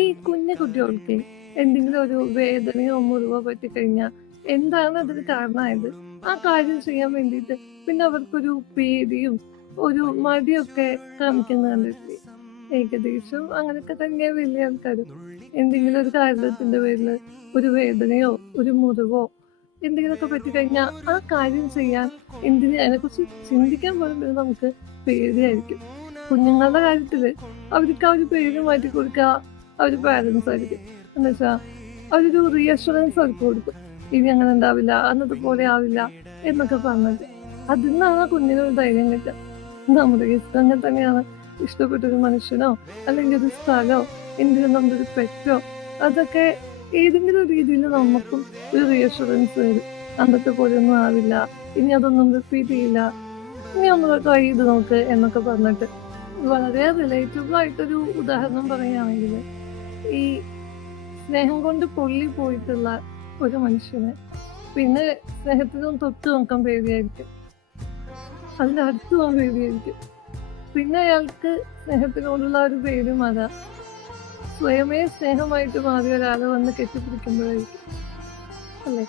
ഈ കുഞ്ഞു കുട്ടികൾക്ക് എന്തെങ്കിലും ഒരു വേദനയോ മുറിവോ പറ്റിക്കഴിഞ്ഞാൽ എന്താണ് അതിന് കാരണമായത്? ആ കാര്യം ചെയ്യാൻ വേണ്ടിയിട്ട് പിന്നെ അവർക്കൊരു പേടിയും ഒരു മടിയൊക്കെ കാണിക്കുന്നത് കണ്ടിട്ടില്ലേ? ഏകദേശം അങ്ങനെയൊക്കെ തന്നെയാ വലിയ ആൾക്കാരും. എന്തെങ്കിലും ഒരു കാരണത്തിന്റെ പേരില് ഒരു വേദനയോ ഒരു മുറിവോ എന്തെങ്കിലുമൊക്കെ പറ്റിക്കഴിഞ്ഞാൽ ആ കാര്യം ചെയ്യാൻ എന്തിന് അതിനെക്കുറിച്ച് ചിന്തിക്കാൻ പോലും പിന്നെ നമുക്ക് പേടിയായിരിക്കും. കുഞ്ഞുങ്ങളുടെ കാര്യത്തില് അവർക്ക് ആ ഒരു പേടി മാറ്റി കൊടുക്കുക അവര് പാരന്റ്സ് ആയിരിക്കും. എന്നുവെച്ചാ അവരൊരു റീഅഷുറൻസ് അവർക്ക് കൊടുക്കും. ഇനി അങ്ങനെ ഉണ്ടാവില്ല, അന്നത്തെ പോലെ ആവില്ല എന്നൊക്കെ പറഞ്ഞിട്ട്. അതിൽ നിന്നാണ് ആ കുഞ്ഞിനൊരു ധൈര്യം കിട്ടുക. നമ്മുടെ കേസിൽ അങ്ങനെ തന്നെയാണ്. ഇഷ്ടപ്പെട്ടൊരു മനുഷ്യനോ അല്ലെങ്കിൽ ഒരു സ്ഥലോ എന്തിനും നമ്മുടെ ഒരു പെറ്റോ അതൊക്കെ ഏതെങ്കിലും ഒരു രീതിയിൽ നമുക്കും ഒരു റീഅഷുറൻസ് തരും. അന്നത്തെ പോലെ ഒന്നും ആവില്ല, ഇനി അതൊന്നും റിപ്പീറ്റ് ചെയ്യില്ല, ഇനി ഒന്ന് ട്രൈ ചെയ്ത് നോക്ക് എന്നൊക്കെ പറഞ്ഞിട്ട്. വളരെ റിലേറ്റബിൾ ആയിട്ടൊരു ഉദാഹരണം പറയുകയാണെങ്കിൽ ഈ സ്നേഹം കൊണ്ട് പൊള്ളി പോയിട്ടുള്ള ഒരു മനുഷ്യന് പിന്നെ സ്നേഹത്തിനും തൊട്ട് നോക്കാൻ പേടിയായിരിക്കും, അതിന്റെ അടുത്ത് പോകാൻ പേടിയായിരിക്കും. പിന്നെ അയാൾക്ക് സ്നേഹത്തിനോടുള്ള ഒരു പേടി മാറാം സ്വയമേ സ്നേഹമായിട്ട് മാറിയ ഒരാളെ വന്ന് കെട്ടിപ്പിടിക്കുമ്പോഴായിരിക്കും, അല്ലേ?